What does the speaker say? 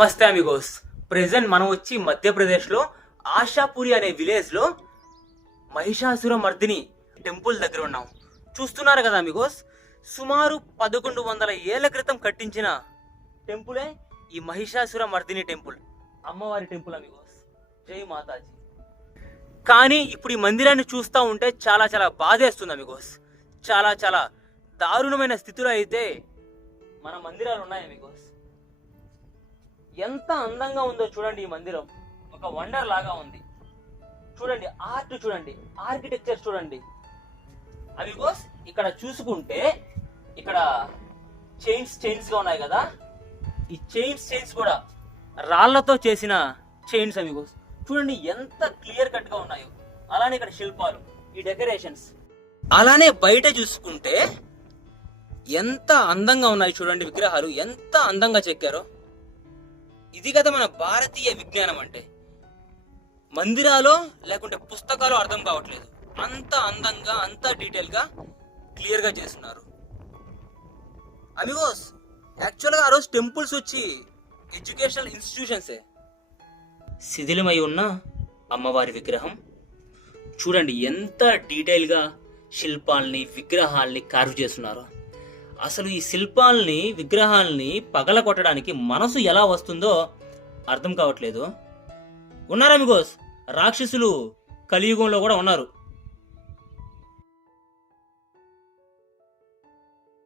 నమస్తే Amigos. Present మనం వచ్చి మధ్యప్రదేశ్లో ఆశాపురి అనే విలేజ్లో మహిషాసుర మర్దిని టెంపుల్ దగ్గర ఉన్నాం. చూస్తున్నారు కదా అమిగోస్, సుమారు 1100 ఏళ్ల క్రితం కట్టించిన టెంపులే ఈ మహిషాసుర మర్దిని టెంపుల్, అమ్మవారి టెంపుల్ అమిగోస్. జై మాతాజీ. కానీ ఇప్పుడు ఈ మందిరాన్ని చూస్తూ ఉంటే చాలా చాలా బాధేస్తుంది అమిగోస్. చాలా చాలా దారుణమైన స్థితిలో అయితే మన మందిరాలు ఉన్నాయి అమిగోస్. ఎంత అందంగా ఉందో చూడండి, ఈ మందిరం ఒక వండర్ లాగా ఉంది. చూడండి, ఆర్ట్ చూడండి, ఆర్కిటెక్చర్ చూడండి అమిగోస్. ఇక్కడ చూసుకుంటే ఇక్కడ చైన్స్ గా ఉన్నాయి కదా, ఈ చైన్స్ కూడా రాళ్లతో చేసిన చైన్స్ అమిగోస్. చూడండి ఎంత క్లియర్ కట్ గా ఉన్నాయో. అలానే ఇక్కడ శిల్పాలు, ఈ డెకరేషన్స్, అలానే బయట చూసుకుంటే ఎంత అందంగా ఉన్నాయి చూడండి, విగ్రహాలు ఎంత అందంగా చెక్కారో. ఇది కదా మన భారతీయ విజ్ఞానం అంటే. మందిరాలో లేకుంటే పుస్తకాలు అర్థం కావట్లేదు, అంత అందంగా అంత డీటెయిల్ గా క్లియర్ గా చేస్తున్నారు అమిగోస్. యాక్చువల్గా ఆ రోజు టెంపుల్స్ వచ్చి ఎడ్యుకేషనల్ ఇన్స్టిట్యూషన్సే. శిథిలమై ఉన్న అమ్మవారి విగ్రహం చూడండి, ఎంత డీటెయిల్ గా శిల్పాల్ని విగ్రహాల్ని కార్వ్ చేస్తున్నారు. అసలు ఈ శిల్పాల్ని విగ్రహాల్ని పగల కొట్టడానికి మనసు ఎలా వస్తుందో అర్థం కావట్లేదు. ఉన్నారా అమిగోస్, రాక్షసులు కలియుగంలో కూడా ఉన్నారు.